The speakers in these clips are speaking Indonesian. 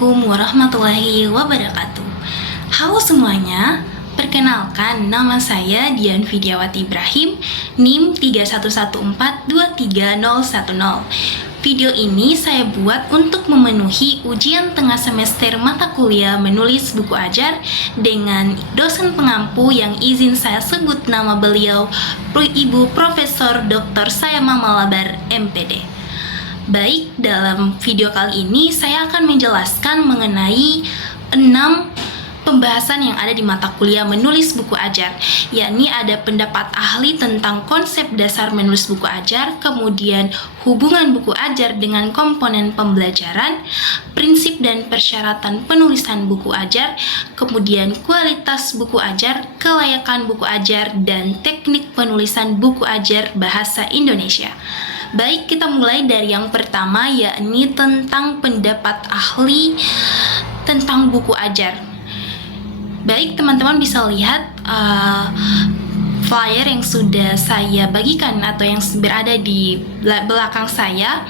Assalamualaikum warahmatullahi wabarakatuh. Halo semuanya, perkenalkan nama saya Dian Vidyawati Ibrahim, NIM 311423010. Video ini saya buat untuk memenuhi ujian tengah semester mata kuliah menulis buku ajar dengan dosen pengampu yang izin saya sebut nama beliau, Ibu Profesor Dr. Sayama Malabar, MPD. Baik, dalam video kali ini saya akan menjelaskan mengenai 6 pembahasan yang ada di mata kuliah menulis buku ajar, yakni ada pendapat ahli tentang konsep dasar menulis buku ajar, kemudian hubungan buku ajar dengan komponen pembelajaran, prinsip dan persyaratan penulisan buku ajar, kemudian kualitas buku ajar, kelayakan buku ajar, dan teknik penulisan buku ajar bahasa Indonesia. Baik, kita mulai dari yang pertama, yakni tentang pendapat ahli tentang buku ajar. Baik, teman-teman bisa lihat flyer yang sudah saya bagikan atau yang berada di belakang saya.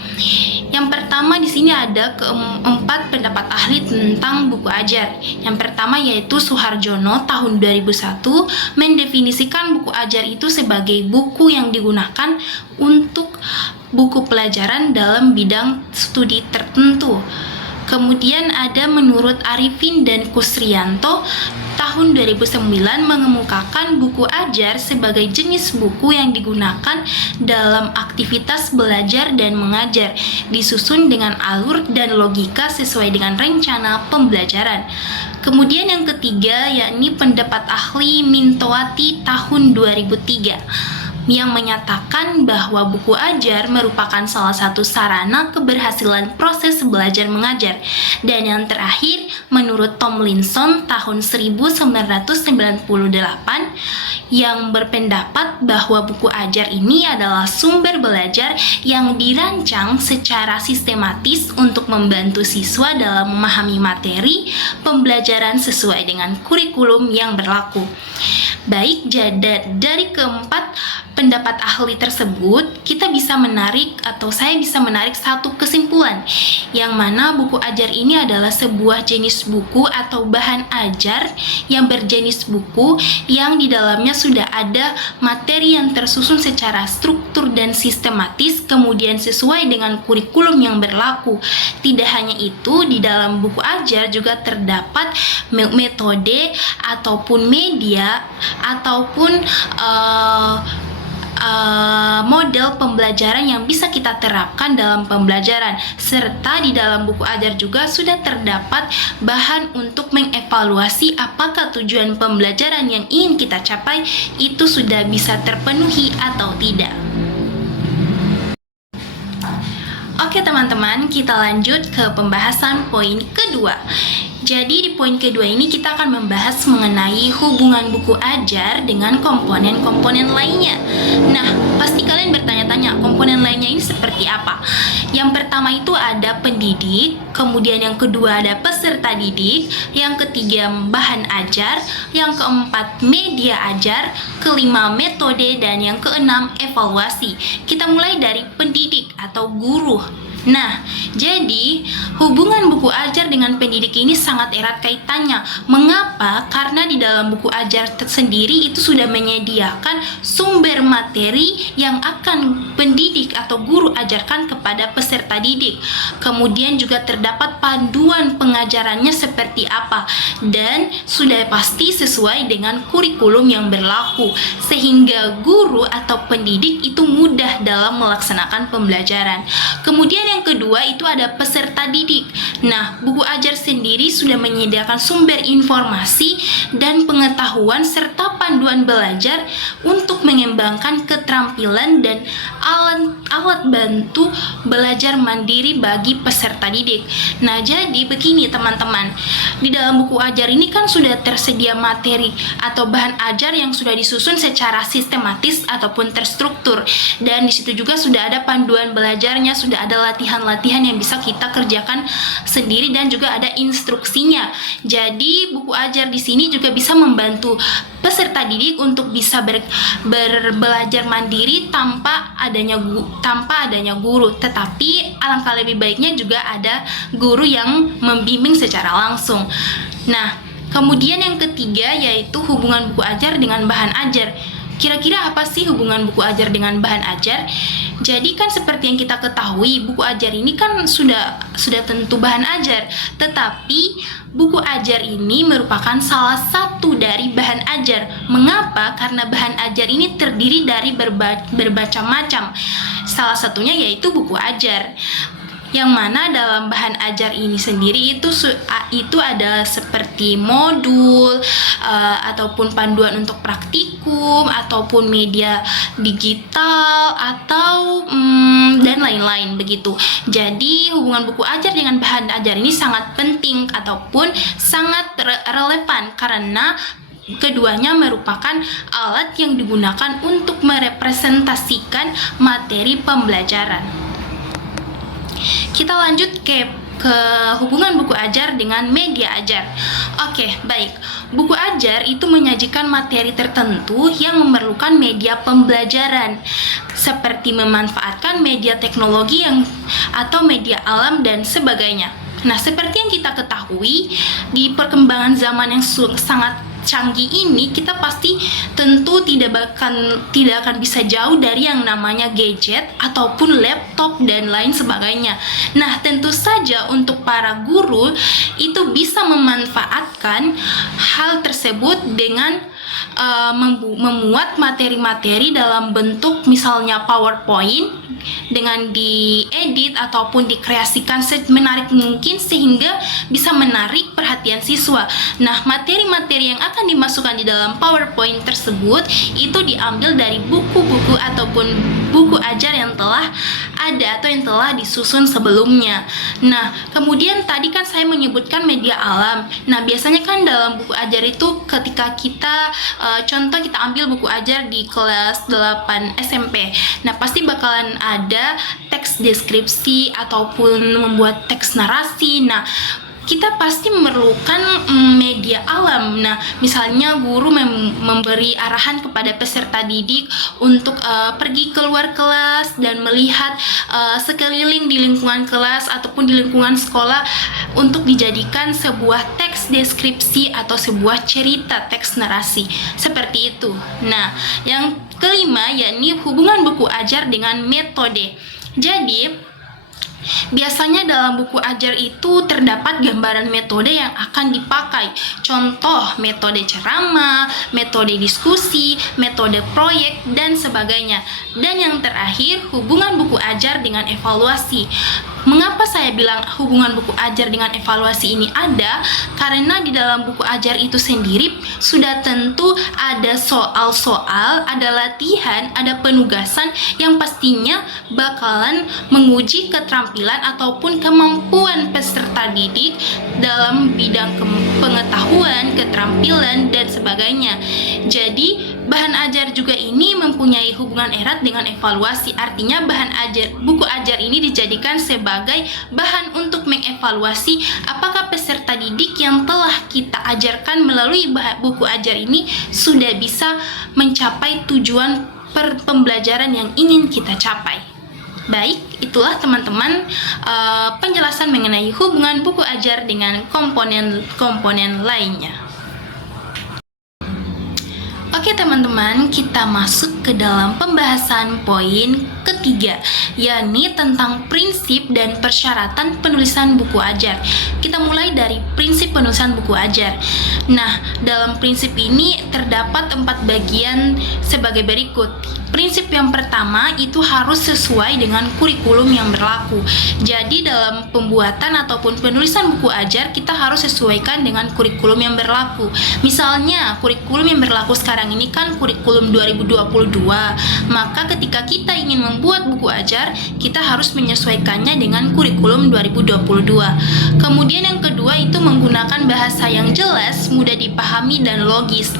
Yang pertama di sini ada keempat pendapat ahli tentang buku ajar. Yang pertama yaitu Suharjono tahun 2001 mendefinisikan buku ajar itu sebagai buku yang digunakan untuk buku pelajaran dalam bidang studi tertentu. Kemudian ada menurut Arifin dan Kusrianto tahun 2009 mengemukakan buku ajar sebagai jenis buku yang digunakan dalam aktivitas belajar dan mengajar, disusun dengan alur dan logika sesuai dengan rencana pembelajaran. Kemudian yang ketiga yakni pendapat ahli Mintowati tahun 2003 yang menyatakan bahwa buku ajar merupakan salah satu sarana keberhasilan proses belajar mengajar. Dan yang terakhir, menurut Tomlinson tahun 1998 yang berpendapat bahwa buku ajar ini adalah sumber belajar yang dirancang secara sistematis untuk membantu siswa dalam memahami materi pembelajaran sesuai dengan kurikulum yang berlaku. Baik, dari keempat pendapat ahli tersebut, kita bisa menarik atau saya bisa menarik satu kesimpulan, yang mana buku ajar ini adalah sebuah jenis buku atau bahan ajar yang berjenis buku yang di dalamnya sudah ada materi yang tersusun secara struktur dan sistematis, kemudian sesuai dengan kurikulum yang berlaku. Tidak hanya itu, di dalam buku ajar juga terdapat metode ataupun media ataupun model pembelajaran yang bisa kita terapkan dalam pembelajaran, serta di dalam buku ajar juga sudah terdapat bahan untuk mengevaluasi apakah tujuan pembelajaran yang ingin kita capai itu sudah bisa terpenuhi atau tidak. Oke teman-teman, kita lanjut ke pembahasan poin kedua. Jadi di poin kedua ini kita akan membahas mengenai hubungan buku ajar dengan komponen-komponen lainnya. Nah, pasti kalian bertanya-tanya, komponen lainnya ini seperti apa? Yang pertama itu ada pendidik, kemudian yang kedua ada peserta didik, yang ketiga bahan ajar, yang keempat media ajar, kelima metode, dan yang keenam evaluasi. Kita mulai dari pendidik atau guru. Nah, jadi hubungan buku ajar dengan pendidik ini sangat erat kaitannya. Mengapa? Karena di dalam buku ajar sendiri itu sudah menyediakan sumber materi yang akan pendidik atau guru ajarkan kepada peserta didik. Kemudian juga terdapat panduan pengajarannya seperti apa, dan sudah pasti sesuai dengan kurikulum yang berlaku, sehingga guru atau pendidik itu mudah dalam melaksanakan pembelajaran. Kemudian yang kedua itu ada peserta didik. Nah, buku ajar sendiri sudah menyediakan sumber informasi dan pengetahuan serta panduan belajar untuk mengembangkan keterampilan dan alat bantu belajar mandiri bagi peserta didik. Nah, jadi begini teman-teman, di dalam buku ajar ini kan sudah tersedia materi atau bahan ajar yang sudah disusun secara sistematis ataupun terstruktur, dan di situ juga sudah ada panduan belajarnya, sudah ada latihan-latihan yang bisa kita kerjakan sendiri dan juga ada instruksinya. Jadi buku ajar di sini juga bisa membantu peserta didik untuk bisa belajar mandiri tanpa adanya guru. Tetapi alangkah lebih baiknya juga ada guru yang membimbing secara langsung. Nah, kemudian yang ketiga yaitu hubungan buku ajar dengan bahan ajar. Kira-kira apa sih hubungan buku ajar dengan bahan ajar? Jadi kan seperti yang kita ketahui, buku ajar ini kan sudah tentu bahan ajar. Tetapi buku ajar ini merupakan salah satu dari bahan ajar. Mengapa? Karena bahan ajar ini terdiri dari bermacam-macam. Salah satunya yaitu buku ajar. Yang mana dalam bahan ajar ini sendiri itu ada seperti modul ataupun panduan untuk praktikum ataupun media digital atau dan lain-lain begitu. Jadi hubungan buku ajar dengan bahan ajar ini sangat penting ataupun sangat relevan karena keduanya merupakan alat yang digunakan untuk merepresentasikan materi pembelajaran. Kita lanjut ke hubungan buku ajar dengan media ajar. Oke, baik. Buku ajar itu menyajikan materi tertentu yang memerlukan media pembelajaran, seperti memanfaatkan media teknologi atau media alam dan sebagainya. Nah, seperti yang kita ketahui, di perkembangan zaman yang sangat canggih ini, kita pasti tentu tidak akan bisa jauh dari yang namanya gadget ataupun laptop dan lain sebagainya. Nah, tentu saja untuk para guru itu bisa memanfaatkan hal tersebut dengan memuat materi-materi dalam bentuk misalnya PowerPoint dengan diedit ataupun dikreasikan semenarik mungkin sehingga bisa menarik perhatian siswa. Nah, materi-materi yang akan dimasukkan di dalam PowerPoint tersebut itu diambil dari buku-buku ataupun buku ajar yang telah ada atau yang telah disusun sebelumnya. Nah, kemudian tadi kan saya menyebutkan media alam. Nah, biasanya kan dalam buku ajar itu ketika kita contoh kita ambil buku ajar di kelas 8 SMP. Nah, pasti bakalan ada teks deskripsi ataupun membuat teks narasi. Nah, kita pasti memerlukan media alam. Nah, misalnya guru memberi arahan kepada peserta didik untuk pergi keluar kelas dan melihat sekeliling di lingkungan kelas ataupun di lingkungan sekolah untuk dijadikan sebuah teks deskripsi atau sebuah cerita teks narasi. Seperti itu. Nah, yang kelima yakni hubungan buku ajar dengan metode. Jadi, biasanya dalam buku ajar itu terdapat gambaran metode yang akan dipakai. Contoh, metode ceramah, metode diskusi, metode proyek, dan sebagainya. Dan yang terakhir, hubungan buku ajar dengan evaluasi. Mengapa saya bilang hubungan buku ajar dengan evaluasi ini ada? Karena di dalam buku ajar itu sendiri sudah tentu ada soal-soal, ada latihan, ada penugasan yang pastinya bakalan menguji keterampilan ataupun kemampuan peserta didik dalam bidang pengetahuan, keterampilan, dan sebagainya. Jadi, bahan ajar juga ini mempunyai hubungan erat dengan evaluasi. Artinya buku ajar ini dijadikan sebagai bahan untuk mengevaluasi apakah peserta didik yang telah kita ajarkan melalui buku ajar ini sudah bisa mencapai tujuan pembelajaran yang ingin kita capai. Baik, itulah teman-teman penjelasan mengenai hubungan buku ajar dengan komponen-komponen lainnya. Oke teman-teman, kita masuk ke dalam pembahasan poin ketiga, yakni tentang prinsip dan persyaratan penulisan buku ajar. Kita mulai dari prinsip penulisan buku ajar. Nah, dalam prinsip ini terdapat 4 bagian sebagai berikut. Prinsip yang pertama itu harus sesuai dengan kurikulum yang berlaku. Jadi dalam pembuatan ataupun penulisan buku ajar kita harus sesuaikan dengan kurikulum yang berlaku. Misalnya kurikulum yang berlaku sekarang ini kan kurikulum 2022. Maka ketika kita ingin membuat buku ajar, kita harus menyesuaikannya dengan kurikulum 2022. Kemudian yang kedua itu menggunakan bahasa yang jelas, mudah dipahami dan logis.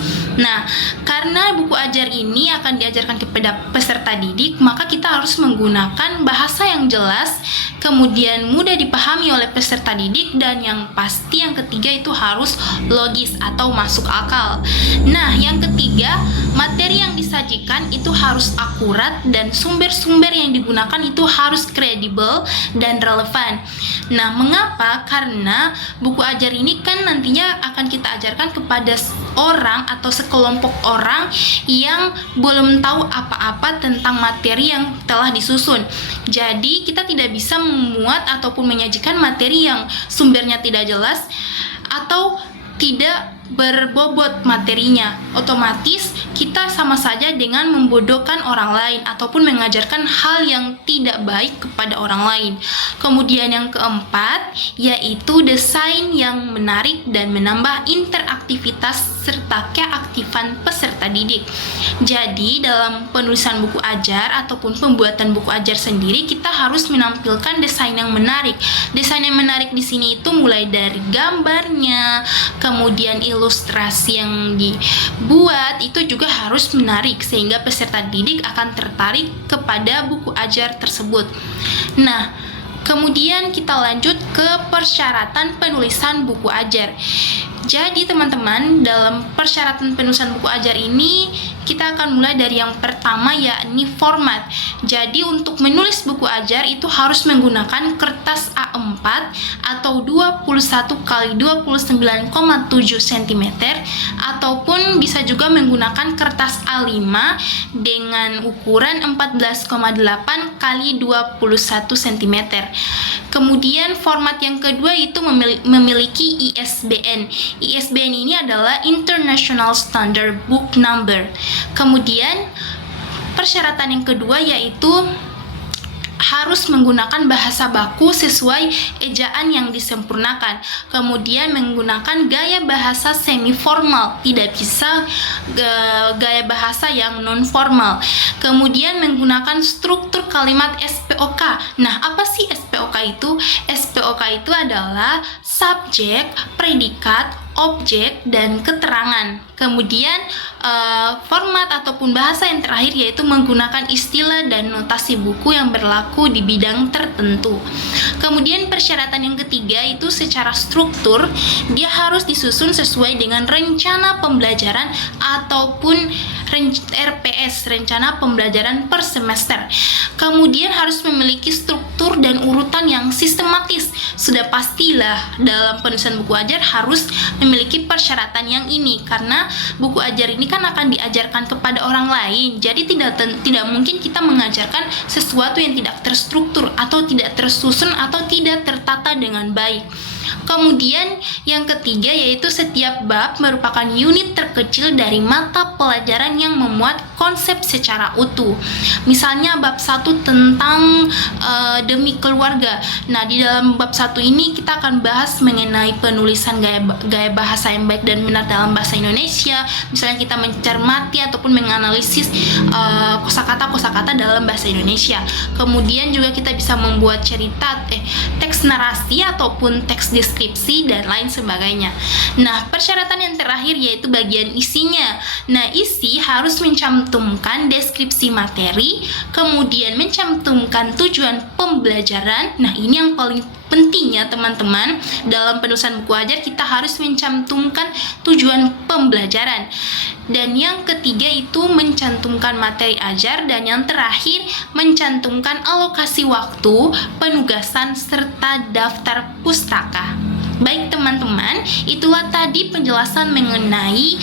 Nah, karena buku ajar ini akan diajarkan kepada peserta didik, maka kita harus menggunakan bahasa yang jelas, kemudian mudah dipahami oleh peserta didik, dan yang pasti yang ketiga itu harus logis atau masuk akal. Nah, yang ketiga, materi yang disajikan itu harus akurat dan sumber-sumber yang digunakan itu harus kredibel dan relevan. Nah, mengapa? Karena buku ajar ini kan nantinya akan kita ajarkan kepada orang atau sekelompok orang yang belum tahu apa-apa tentang materi yang telah disusun. Jadi kita tidak bisa memuat ataupun menyajikan materi yang sumbernya tidak jelas atau tidak berbobot materinya. Otomatis kita sama saja dengan membodohkan orang lain ataupun mengajarkan hal yang tidak baik kepada orang lain. Kemudian yang keempat yaitu desain yang menarik dan menambah interaktivitas serta keaktifan peserta didik. Jadi dalam penulisan buku ajar ataupun pembuatan buku ajar sendiri, kita harus menampilkan desain yang menarik. Desain yang menarik di sini itu mulai dari gambarnya, kemudian ilustrasi yang dibuat itu juga harus menarik sehingga peserta didik akan tertarik kepada buku ajar tersebut. Nah, kemudian kita lanjut ke persyaratan penulisan buku ajar. Jadi teman-teman, dalam persyaratan penulisan buku ajar ini kita akan mulai dari yang pertama, yakni format. Jadi untuk menulis buku ajar itu harus menggunakan kertas A4 atau 21 x 29,7 cm ataupun bisa juga menggunakan kertas A5 dengan ukuran 14,8 x 21 cm. Kemudian format yang kedua itu memiliki ISBN. ISBN ini adalah International Standard Book Number. Kemudian persyaratan yang kedua yaitu harus menggunakan bahasa baku sesuai ejaan yang disempurnakan. Kemudian menggunakan gaya bahasa semi formal, tidak bisa gaya bahasa yang non formal. Kemudian menggunakan struktur kalimat SPOK. Nah, apa sih SPOK itu? SPOK itu adalah subjek, predikat, objek, dan keterangan. Kemudian format ataupun bahasa yang terakhir yaitu menggunakan istilah dan notasi buku yang berlaku di bidang tertentu. Kemudian persyaratan yang ketiga itu secara struktur, dia harus disusun sesuai dengan rencana pembelajaran ataupun RPS, rencana pembelajaran per semester. Kemudian harus memiliki struktur dan urutan yang sistematis. Sudah pastilah dalam penulisan buku ajar harus memiliki persyaratan yang ini, karena buku ajar ini kan akan diajarkan kepada orang lain. Jadi tidak mungkin kita mengajarkan sesuatu yang tidak terstruktur atau tidak tersusun atau tidak tertata dengan baik. Kemudian yang ketiga yaitu setiap bab merupakan unit terkecil dari mata pelajaran yang memuat konsep secara utuh. Misalnya bab 1 tentang demi keluarga. Nah, di dalam bab 1 ini kita akan bahas mengenai penulisan gaya bahasa yang baik dan benar dalam bahasa Indonesia. Misalnya kita mencermati ataupun menganalisis kosakata-kosakata dalam bahasa Indonesia. Kemudian juga kita bisa membuat teks narasi ataupun teks deskripsi dan lain sebagainya. Nah, persyaratan yang terakhir yaitu bagian isinya. Nah, isi harus mencantumkan deskripsi materi, kemudian mencantumkan tujuan pembelajaran. Nah, ini yang paling penting ya teman-teman. Dalam penulisan buku ajar kita harus mencantumkan tujuan pembelajaran. Dan yang ketiga itu mencantumkan materi ajar, dan yang terakhir mencantumkan alokasi waktu, penugasan, serta daftar pustaka. Baik teman-teman, itulah tadi penjelasan mengenai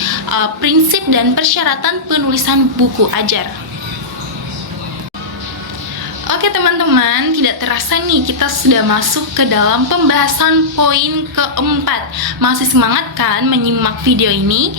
prinsip dan persyaratan penulisan buku ajar. Oke teman-teman, tidak terasa nih kita sudah masuk ke dalam pembahasan poin keempat. Masih semangat kan menyimak video ini?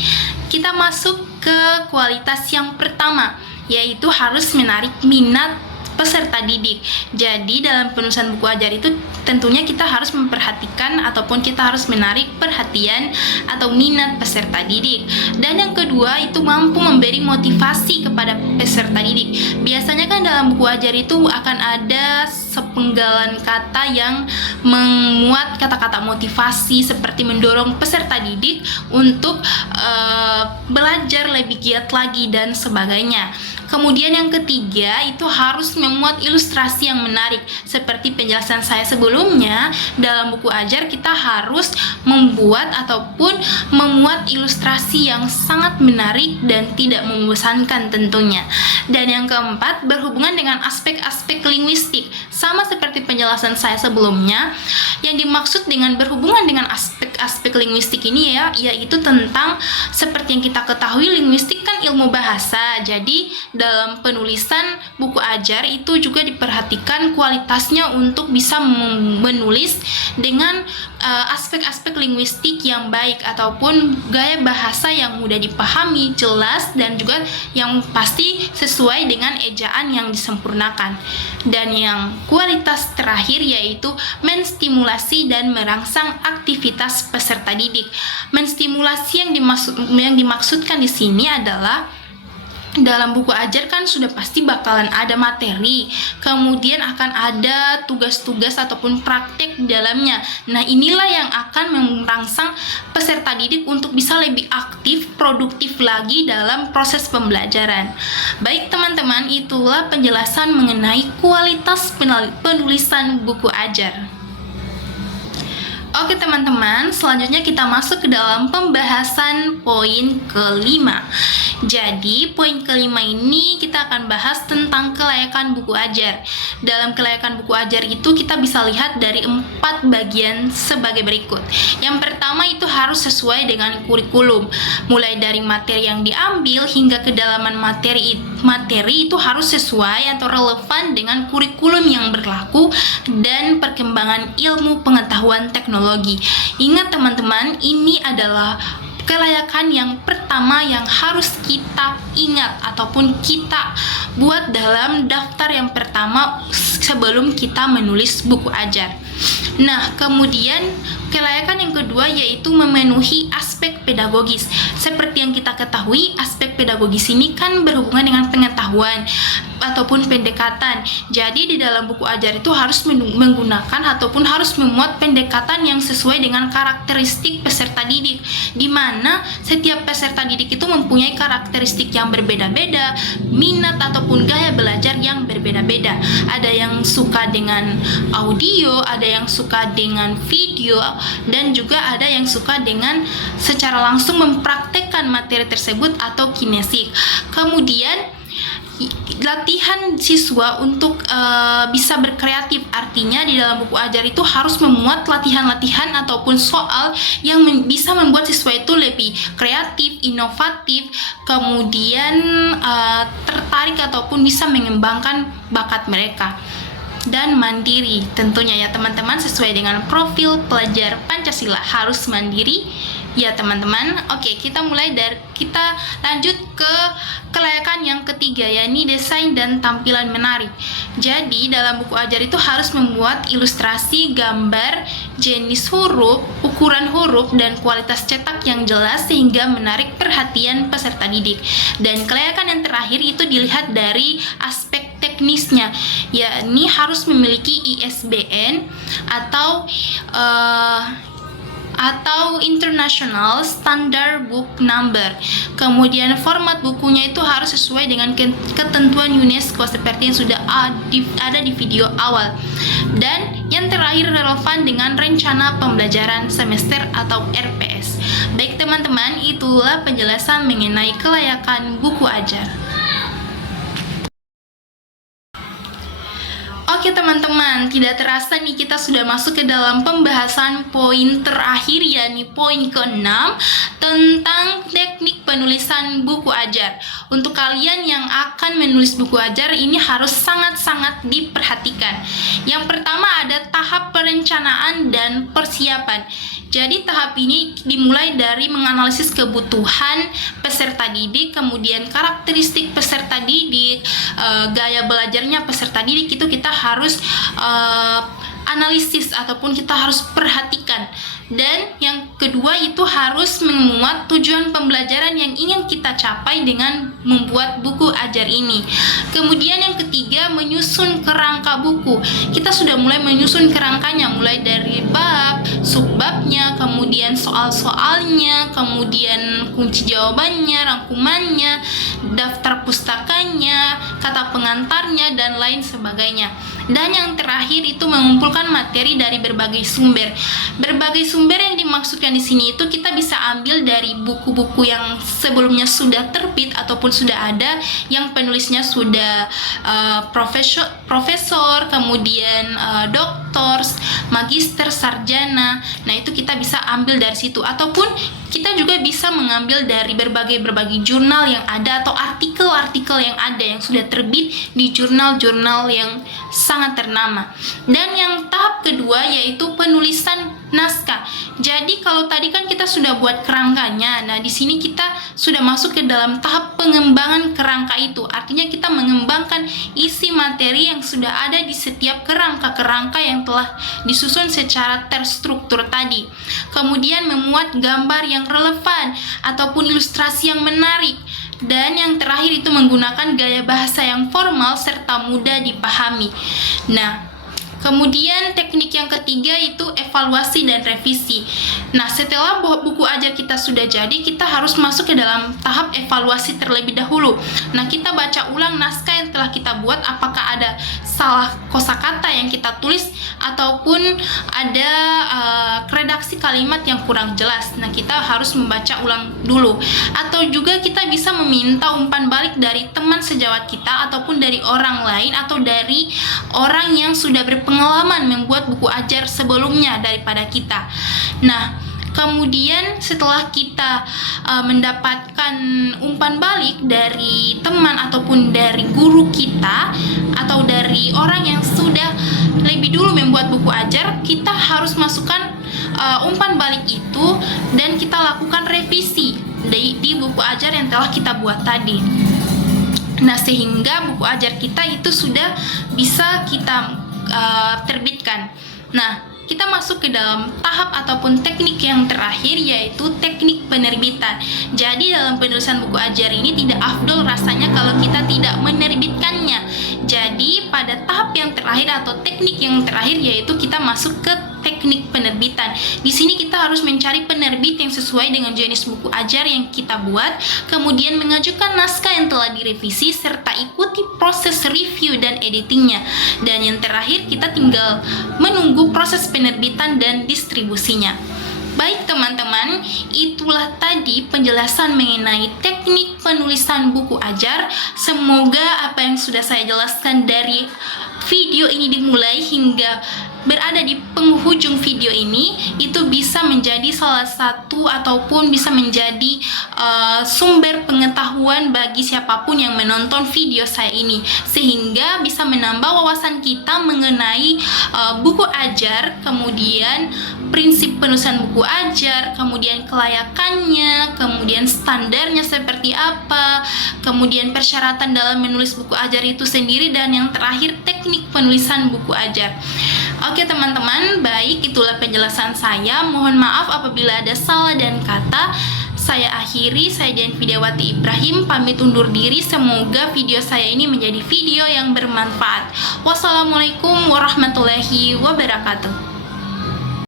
Kita masuk ke kualitas yang pertama, yaitu harus menarik minat peserta didik. Jadi dalam penulisan buku ajar itu tentunya kita harus memperhatikan ataupun kita harus menarik perhatian atau minat peserta didik. Dan yang kedua itu mampu memberi motivasi kepada peserta didik. Biasanya kan dalam buku ajar itu akan ada sepenggalan kata yang memuat kata-kata motivasi seperti mendorong peserta didik untuk belajar lebih giat lagi dan sebagainya. Kemudian yang ketiga itu harus memuat ilustrasi yang menarik. Seperti penjelasan saya sebelumnya, dalam buku ajar kita harus membuat ataupun memuat ilustrasi yang sangat menarik dan tidak membosankan tentunya. Dan yang keempat, berhubungan dengan aspek-aspek linguistik. Sama seperti penjelasan saya sebelumnya, yang dimaksud dengan berhubungan dengan aspek-aspek linguistik ini yaitu tentang seperti yang kita ketahui, linguistik kan ilmu bahasa. Jadi dalam penulisan buku ajar itu juga diperhatikan kualitasnya untuk bisa menulis dengan aspek-aspek linguistik yang baik ataupun gaya bahasa yang mudah dipahami, jelas, dan juga yang pasti sesuai dengan ejaan yang disempurnakan. Dan yang kualitas terakhir yaitu menstimulasi dan merangsang aktivitas peserta didik. Menstimulasi yang dimaksudkan di sini adalah dalam buku ajar kan sudah pasti bakalan ada materi, kemudian akan ada tugas-tugas ataupun praktek di dalamnya. Nah, inilah yang akan merangsang peserta didik untuk bisa lebih aktif, produktif lagi dalam proses pembelajaran. Baik teman-teman, itulah penjelasan mengenai kualitas penulisan buku ajar. Oke teman-teman, selanjutnya kita masuk ke dalam pembahasan poin kelima. Jadi poin kelima ini kita akan bahas tentang kelayakan buku ajar. Dalam kelayakan buku ajar itu kita bisa lihat dari 4 bagian sebagai berikut. Yang pertama itu harus sesuai dengan kurikulum. Mulai dari materi yang diambil hingga kedalaman materi itu harus sesuai atau relevan dengan kurikulum yang berlaku dan perkembangan ilmu pengetahuan teknologi. Ingat teman-teman, ini adalah kelayakan yang pertama yang harus kita ingat ataupun kita buat dalam daftar yang pertama sebelum kita menulis buku ajar. Nah, kemudian kelayakan yang kedua yaitu memenuhi aspek pedagogis. Seperti yang kita ketahui, aspek pedagogis ini kan berhubungan dengan pengetahuan ataupun pendekatan. Jadi di dalam buku ajar itu harus menggunakan ataupun harus memuat pendekatan yang sesuai dengan karakteristik peserta didik, di mana setiap peserta didik itu mempunyai karakteristik yang berbeda-beda, minat ataupun gaya belajar yang berbeda-beda. Ada yang suka dengan audio, ada yang suka dengan video, dan juga ada yang suka dengan secara langsung mempraktekkan materi tersebut atau kinesik. Kemudian latihan siswa untuk bisa berkreatif, artinya di dalam buku ajar itu harus memuat latihan-latihan ataupun soal yang bisa membuat siswa itu lebih kreatif, inovatif, kemudian tertarik ataupun bisa mengembangkan bakat mereka. Dan mandiri tentunya ya teman-teman, sesuai dengan profil pelajar Pancasila, harus mandiri ya teman-teman. Oke, kita lanjut ke kelayakan yang ketiga, yakni desain dan tampilan menarik. Jadi dalam buku ajar itu harus membuat ilustrasi, gambar, jenis huruf, ukuran huruf, dan kualitas cetak yang jelas sehingga menarik perhatian peserta didik. Dan kelayakan yang terakhir itu dilihat dari aspek teknisnya, yakni harus memiliki ISBN atau International Standard Book Number. Kemudian format bukunya itu harus sesuai dengan ketentuan UNESCO seperti yang sudah ada di video awal. Dan yang terakhir relevan dengan rencana pembelajaran semester atau RPS. Baik teman-teman, itulah penjelasan mengenai kelayakan buku ajar. Oke teman-teman, tidak terasa nih kita sudah masuk ke dalam pembahasan poin terakhir, yakni poin ke-6 tentang teknik penulisan buku ajar. Untuk kalian yang akan menulis buku ajar ini harus sangat-sangat diperhatikan. Yang pertama ada tahap perencanaan dan persiapan. Jadi tahap ini dimulai dari menganalisis kebutuhan peserta didik, kemudian karakteristik peserta didik, gaya belajarnya peserta didik, itu kita harus analisis ataupun kita harus perhatikan. Dan yang kedua itu harus memuat tujuan pembelajaran yang ingin kita capai dengan membuat buku ajar ini. Kemudian yang ketiga, menyusun kerangka buku. Kita sudah mulai menyusun kerangkanya, mulai dari bab, subbabnya, kemudian soal-soalnya, kemudian kunci jawabannya, rangkumannya, daftar pustakanya, kata pengantarnya, dan lain sebagainya. Dan yang terakhir itu mengumpulkan materi dari berbagai sumber. Berbagai sumber yang dimaksudkan di sini itu kita bisa ambil dari buku-buku yang sebelumnya sudah terbit ataupun sudah ada, yang penulisnya sudah profesor, kemudian doktor, magister, sarjana. Nah, itu kita bisa ambil dari situ, ataupun kita juga bisa mengambil dari berbagai jurnal yang ada atau artikel-artikel yang ada yang sudah terbit di jurnal-jurnal yang sangat ternama. Dan yang tahap kedua yaitu penulisan naskah. Jadi kalau tadi kan kita sudah buat kerangkanya, nah di sini kita sudah masuk ke dalam tahap pengembangan kerangka itu. Artinya kita mengembangkan isi materi yang sudah ada di setiap kerangka-kerangka yang telah disusun secara terstruktur tadi. Kemudian memuat gambar yang relevan ataupun ilustrasi yang menarik. Dan yang terakhir itu menggunakan gaya bahasa yang formal serta mudah dipahami. Nah, kemudian teknik yang ketiga itu evaluasi dan revisi. Nah, setelah buku ajar kita sudah jadi, kita harus masuk ke dalam tahap evaluasi terlebih dahulu. Nah, kita baca ulang naskah yang telah kita buat, apakah ada salah kosakata yang kita tulis ataupun ada redaksi kalimat yang kurang jelas. Nah, kita harus membaca ulang dulu. Atau juga kita bisa meminta umpan balik dari teman sejawat kita ataupun dari orang lain atau dari orang yang sudah berpengalaman membuat buku ajar sebelumnya daripada kita. Nah, kemudian setelah kita mendapatkan umpan balik dari teman ataupun dari guru kita atau dari orang yang sudah lebih dulu membuat buku ajar, kita harus masukkan umpan balik itu dan kita lakukan revisi di buku ajar yang telah kita buat tadi. Nah, sehingga buku ajar kita itu sudah bisa kita terbitkan. Nah, kita masuk ke dalam tahap ataupun teknik yang terakhir, yaitu teknik penerbitan. Jadi dalam penulisan buku ajar ini tidak afdol rasanya kalau kita tidak menerbitkannya. Jadi pada tahap yang terakhir atau teknik yang terakhir yaitu kita masuk ke teknik penerbitan. Di sini kita harus mencari penerbit yang sesuai dengan jenis buku ajar yang kita buat, kemudian mengajukan naskah yang telah direvisi serta ikuti proses review dan editingnya. Dan yang terakhir kita tinggal menunggu proses penerbitan dan distribusinya. Baik teman-teman, itulah tadi penjelasan mengenai teknik penulisan buku ajar. Semoga apa yang sudah saya jelaskan dari video ini dimulai hingga berada di penghujung video ini itu bisa menjadi salah satu ataupun bisa menjadi sumber pengetahuan bagi siapapun yang menonton video saya ini, sehingga bisa menambah wawasan kita mengenai buku ajar, kemudian prinsip penulisan buku ajar, kemudian kelayakannya, kemudian standarnya seperti apa, kemudian persyaratan dalam menulis buku ajar itu sendiri, dan yang terakhir teknik penulisan buku ajar. Oke teman-teman, baik, itulah penjelasan saya. Mohon maaf apabila ada salah dan kata. Saya akhiri, saya Dian Fidiawati Ibrahim pamit undur diri. Semoga video saya ini menjadi video yang bermanfaat. Wassalamualaikum warahmatullahi wabarakatuh.